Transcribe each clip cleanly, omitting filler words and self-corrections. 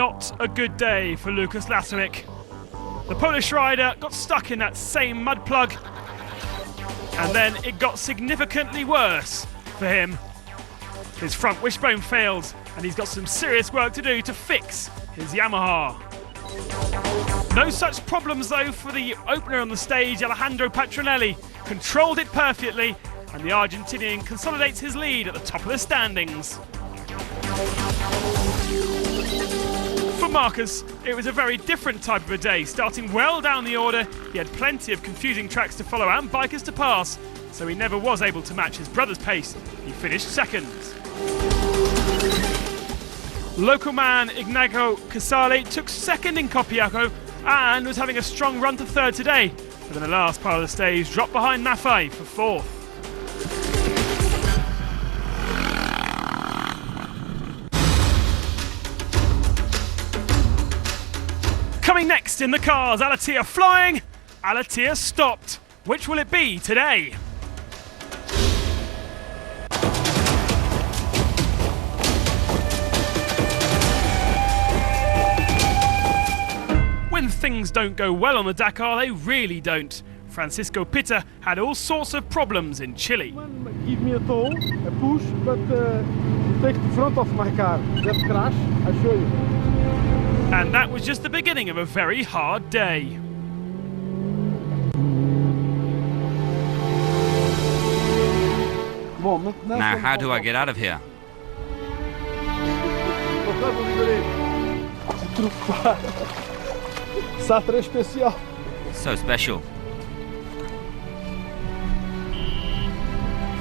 Not a good day for Lukas Lasowik. The Polish rider got stuck in that same mud plug, and then it got significantly worse for him. His front wishbone failed, and he's got some serious work to do to fix his Yamaha. No such problems though for the opener on the stage, Alejandro Patronelli. Controlled it perfectly, and the Argentinian consolidates his lead at the top of the standings. For Marcus, it was a very different type of a day. Starting well down the order, he had plenty of confusing tracks to follow and bikers to pass, so he never was able to match his brother's pace. He finished second. Local man Ignacio Casale took second in Copiaco and was having a strong run to third today, but in the last part of the stage dropped behind Maffei for fourth. Coming next in the cars, Alatia flying, Alatia stopped. Which will it be today? When things don't go well on the Dakar, they really don't. Francisco Pitta had all sorts of problems in Chile. Give me a tow, a push, but take the front of my car. Just crash, I show you. And that was just the beginning of a very hard day. Now, how do I get out of here? So special.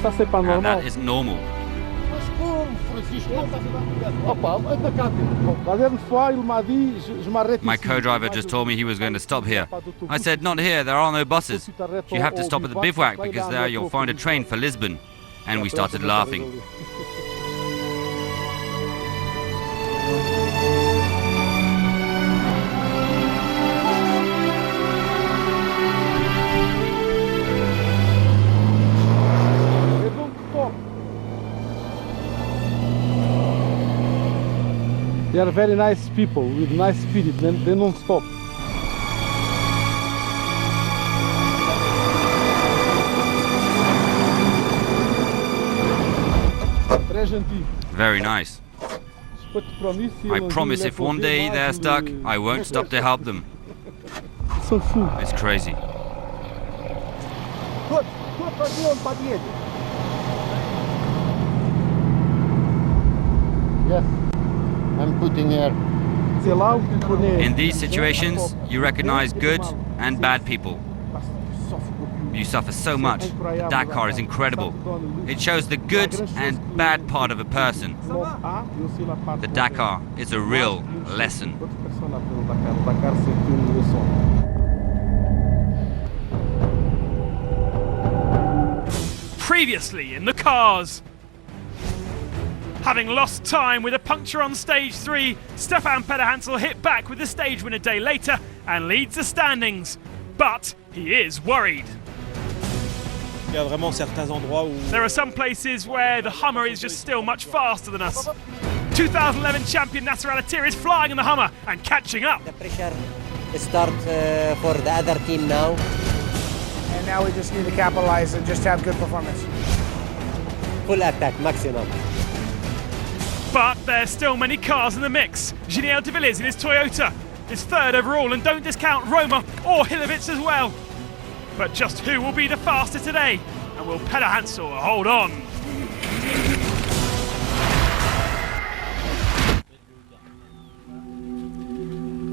And that isn't normal. My co-driver just told me he was going to stop here. I said, not here, there are no buses. You have to stop at the bivouac because there you'll find a train for Lisbon. And we started laughing. They are very nice people with nice spirit, they don't stop. Very nice. I promise if one day they're stuck, I won't stop to help them. It's crazy. Yes, I'm putting air. In these situations, you recognize good and bad people. You suffer so much. The Dakar is incredible. It shows the good and bad part of a person. The Dakar is a real lesson. Previously in the cars. Having lost time with a puncture on stage 3, Stefan Pederhansel hit back with the stage win a day later and leads the standings. But he is worried. There are some places where the Hummer is just still much faster than us. 2011 champion Nasser Al-Attiyah is flying in the Hummer and catching up. The pressure starts for the other team now. And now we just need to capitalize and just have good performance. Full attack, maximum. But there's still many cars in the mix. Giniel de Villiers in his Toyota is third overall, and don't discount Roma or Hilovic as well. But just who will be the faster today? And will Pederhansel hold on?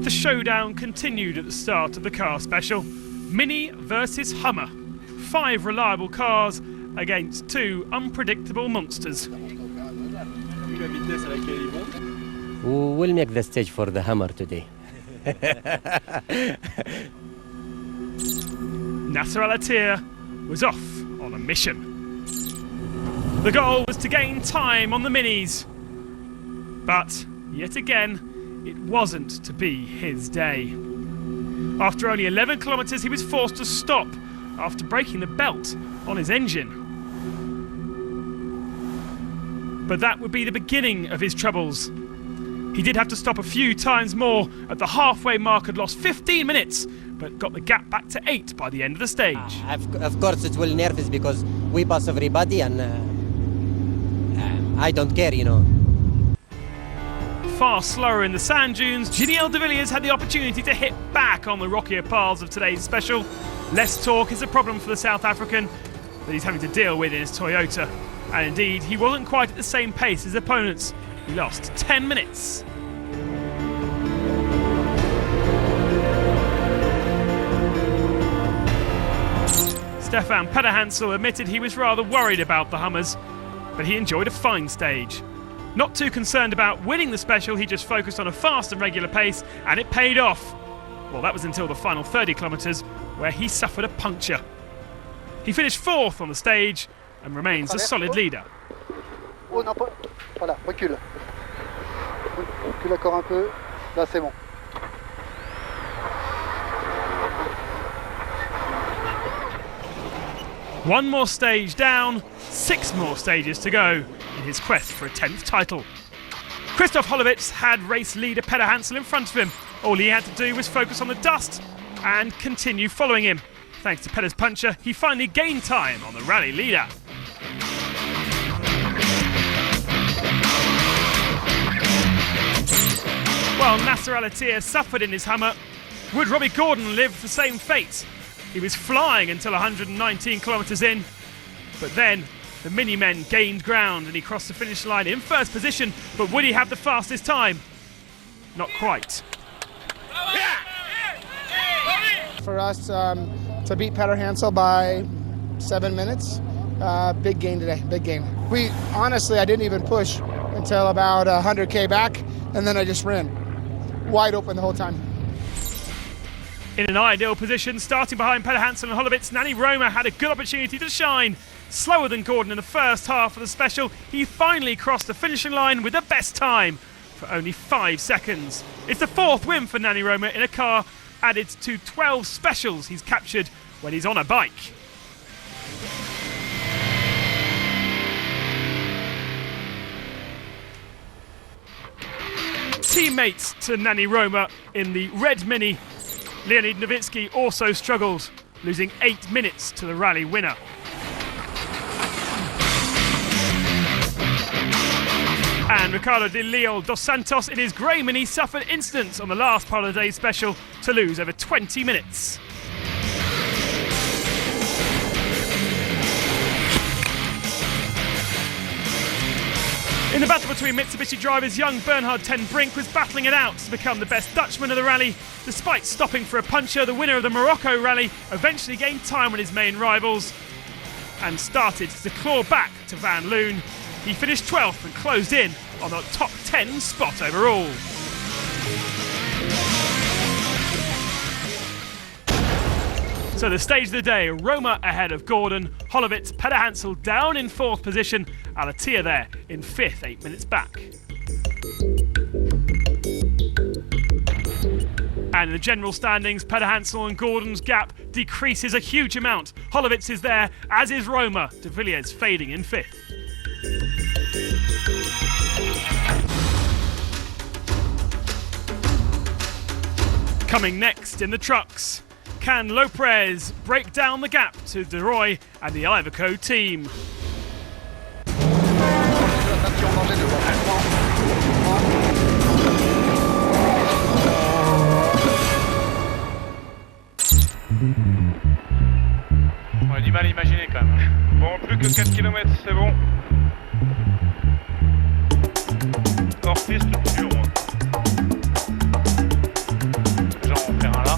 The showdown continued at the start of the car special. Mini versus Hummer. 5 reliable cars against 2 unpredictable monsters. We'll make the stage for the Hummer today. Nasser Al-Attiyah was off on a mission. The goal was to gain time on the minis. But, yet again, it wasn't to be his day. After only 11 kilometres, he was forced to stop after breaking the belt on his engine. But that would be the beginning of his troubles. He did have to stop a few times more. At the halfway mark had lost 15 minutes, but got the gap back to 8 by the end of the stage. Of course, it will nervous because we pass everybody, and I don't care, you know. Far slower in the sand dunes, Giniel de Villiers had the opportunity to hit back on the rockier paths of today's special. Less torque is a problem for the South African that he's having to deal with in his Toyota. And indeed, he wasn't quite at the same pace as opponents. He lost 10 minutes. Stefan Pederhansel admitted he was rather worried about the Hummers, but he enjoyed a fine stage. Not too concerned about winning the special, he just focused on a fast and regular pace, and it paid off. Well, that was until the final 30 kilometres, where he suffered a puncture. He finished 4th on the stage and remains a solid leader. Oh non, pas. Voilà, recule. Recule encore un peu. Là, c'est bon. One more stage down, 6 more stages to go in his quest for a 10th title. Christoph Hollowitz had race leader Pederhansel in front of him. All he had to do was focus on the dust and continue following him. Thanks to Peder's puncher, he finally gained time on the rally leader. While Nasser Al-Attiyah suffered in his Hummer, would Robbie Gordon live the same fate? He was flying until 119 kilometres in, but then the Mini-Men gained ground and he crossed the finish line in first position, but would he have the fastest time? Not quite. For us to beat Pederhansel by 7 minutes, big gain today, big gain. I didn't even push until about 100K back, and then I just ran wide open the whole time. In an ideal position, starting behind Pederhansel and Hollowitz, Nanny Roma had a good opportunity to shine. Slower than Gordon in the first half of the special, he finally crossed the finishing line with the best time for only 5 seconds. It's the 4th win for Nanny Roma in a car added to 12 specials he's captured when he's on a bike. Teammates to Nanny Roma in the red Mini, Leonid Novitsky, also struggled, losing 8 minutes to the rally winner. And Ricardo de Leon dos Santos in his grey Mini suffered incidents on the last part of the day's special to lose over 20 minutes. In the battle between Mitsubishi drivers, young Bernhard ten Brink was battling it out to become the best Dutchman of the rally. Despite stopping for a puncher, the winner of the Morocco rally eventually gained time on his main rivals and started to claw back to Van Loon. He finished 12th and closed in on the top 10 spot overall. So the stage of the day, Roma ahead of Gordon, Hollowitz, Pederhansel down in 4th position, Al-Attiyah there in 5th, 8 minutes back. And in the general standings, Pederhansel and Gordon's gap decreases a huge amount. Hollowitz is there, as is Roma, de Villiers fading in 5th. Coming next in the trucks, can Lopez break down the gap to De Roy and the Iveco team? On a du mal à imaginer quand même. Bon, plus que 4 km, c'est bon. Hors piste, plus loin. Déjà, on va faire un là.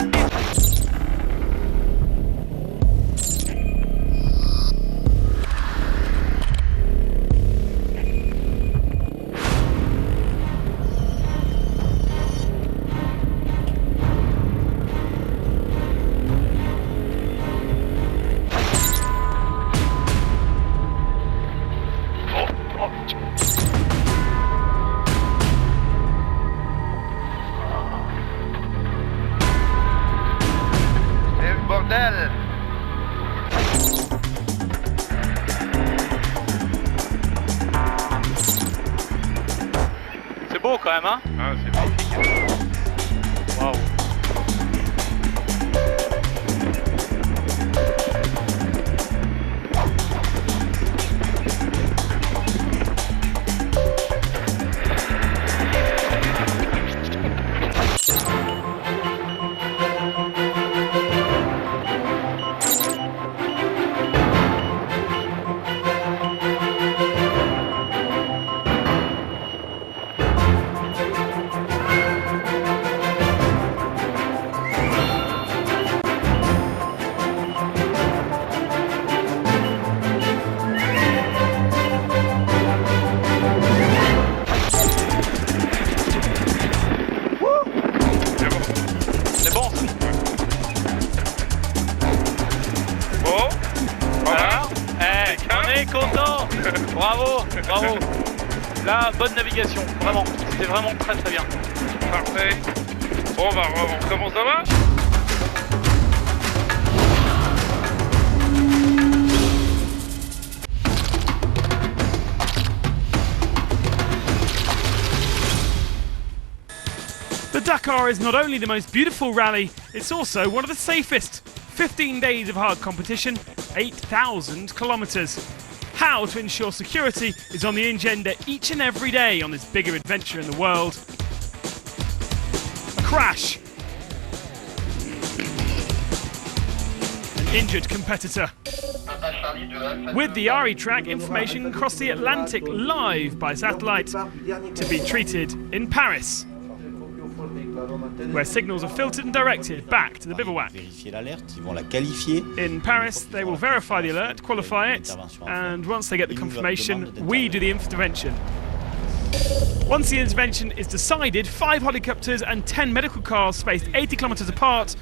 C'est beau quand même, hein? Ah, content. Bravo, bravo. Là, bonne navigation, vraiment. C'était vraiment très très bien. Parfait. Bon, bah, on commence, ça va? The Dakar is not only the most beautiful rally, it's also one of the safest. 15 days of hard competition, 8,000 kilometres. How to ensure security is on the agenda each and every day on this bigger adventure in the world. A crash. An injured competitor. With the RE track, information across the Atlantic live by satellite to be treated in Paris, where signals are filtered and directed back to the bivouac. In Paris, they will verify the alert, qualify it, and once they get the confirmation, we do the intervention. Once the intervention is decided, 5 helicopters and 10 medical cars spaced 80 kilometers apart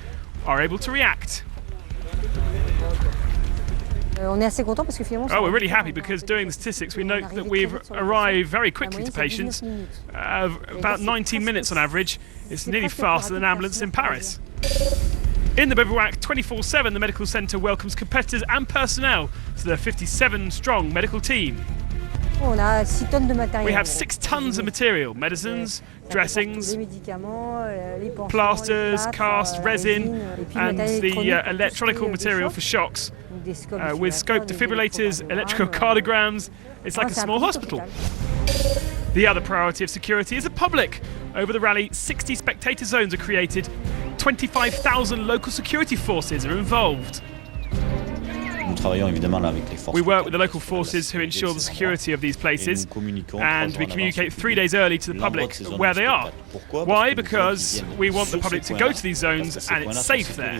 are able to react. Oh, we're really happy because doing the statistics, we note that we've arrived very quickly to patients, about 19 minutes on average. It's nearly faster than an ambulance in Paris. In the bivouac, 24/7, the medical centre welcomes competitors and personnel to their 57-strong medical team. We have 6 tons of material: medicines, dressings, plasters, cast, resin, and the electronical material for shocks. With scope defibrillators, electrical cardiograms, it's like a small hospital. The other priority of security is the public. Over the rally, 60 spectator zones are created. 25,000 local security forces are involved. We work with the local forces who ensure the security of these places, and we communicate 3 days early to the public where they are. Why? Because we want the public to go to these zones and it's safe there.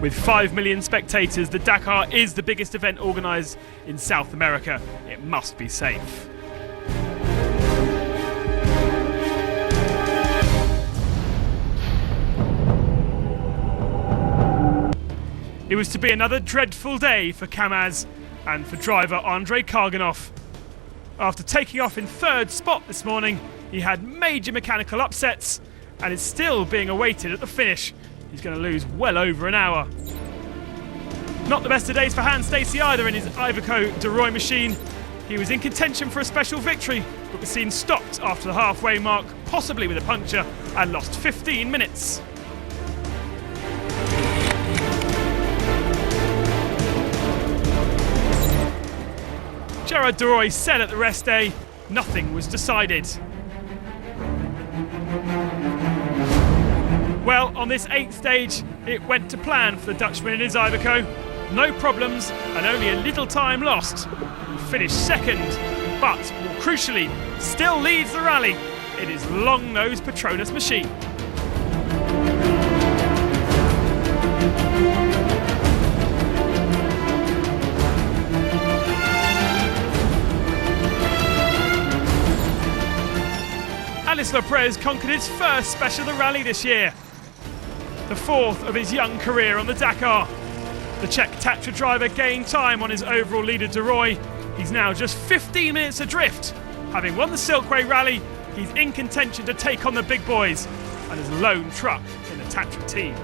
With 5 million spectators, the Dakar is the biggest event organised in South America. It must be safe. It was to be another dreadful day for Kamaz and for driver Andrei Karganov. After taking off in 3rd spot this morning, he had major mechanical upsets and is still being awaited at the finish. He's going to lose well over an hour. Not the best of days for Hans Stacey either in his Iveco de Roy machine. He was in contention for a special victory, but was seen stopped after the halfway mark, possibly with a puncture, and lost 15 minutes. Gerard de Roy said at the rest day, nothing was decided. Well, on this 8th stage, it went to plan for the Dutchman in his Iveco. No problems and only a little time lost. He finished 2nd, but more crucially, still leads the rally in his long-nosed Petronas machine. Alice Lopez conquered his first Special of the Rally this year, the 4th of his young career on the Dakar. The Czech Tatra driver gained time on his overall leader de Roy. He's now just 15 minutes adrift. Having won the Silkway Rally, he's in contention to take on the big boys and is a lone truck in the Tatra team.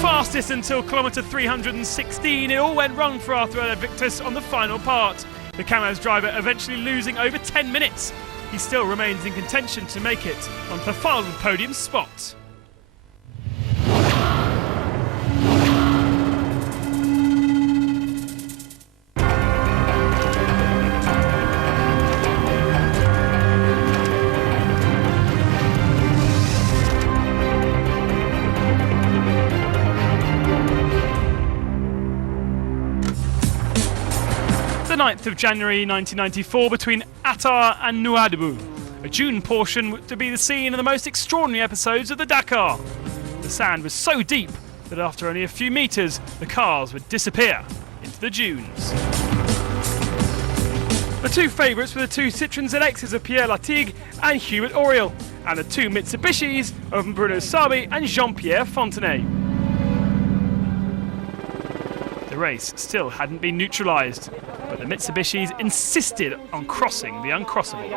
Fastest until kilometre 316, it all went wrong for Arthur Victus on the final part. The Kamaz driver eventually losing over 10 minutes. He still remains in contention to make it onto the final podium spot. The 9th of January 1994 between Attar and Nouadhibou. A dune portion to be the scene of the most extraordinary episodes of the Dakar. The sand was so deep that after only a few metres, the cars would disappear into the dunes. The 2 favourites were the 2 Citroën ZXs of Pierre Latigue and Hubert Auriol, and the 2 Mitsubishis of Bruno Sabi and Jean-Pierre Fontenay. race still hadn't been neutralised, but the Mitsubishis insisted on crossing the uncrossable.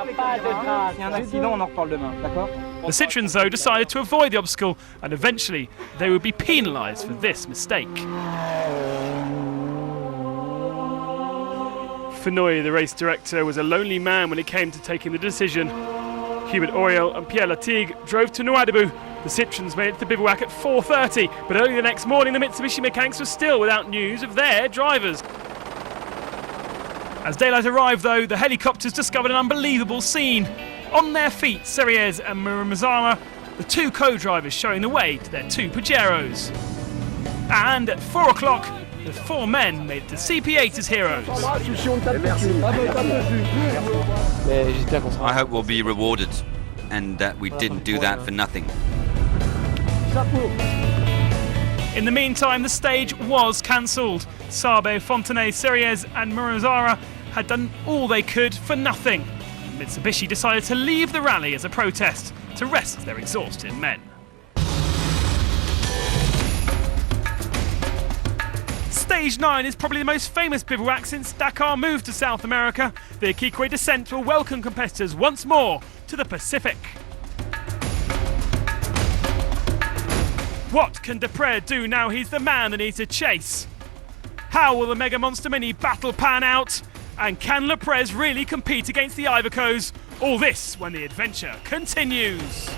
The Citroens, though, decided to avoid the obstacle, and eventually they would be penalised for this mistake. Fenoy, the race director, was a lonely man when it came to taking the decision. Hubert Auriol and Pierre Latigue drove to Nouadhibou. The Citroens made it to the bivouac at 4:30, but early the next morning the Mitsubishi mechanics were still without news of their drivers. As daylight arrived, though, the helicopters discovered an unbelievable scene. On their feet, Serriez and Muramazama, the two co-drivers showing the way to their two Pajeros. And at 4 o'clock, the four men made it to CP8 as heroes. I hope we'll be rewarded and that we didn't do that for nothing. In the meantime, the stage was cancelled. Sabe, Fontenay, Serriez and Muramazama had done all they could for nothing. Mitsubishi decided to leave the rally as a protest to rest their exhausted men. Stage 9 is probably the most famous bivouac since Dakar moved to South America. The Iquique descent will welcome competitors once more to the Pacific. What can Depre do now he's the man that needs to chase? How will the Mega Monster Mini battle pan out? And can Leprez really compete against the Iveco's? All this when the adventure continues.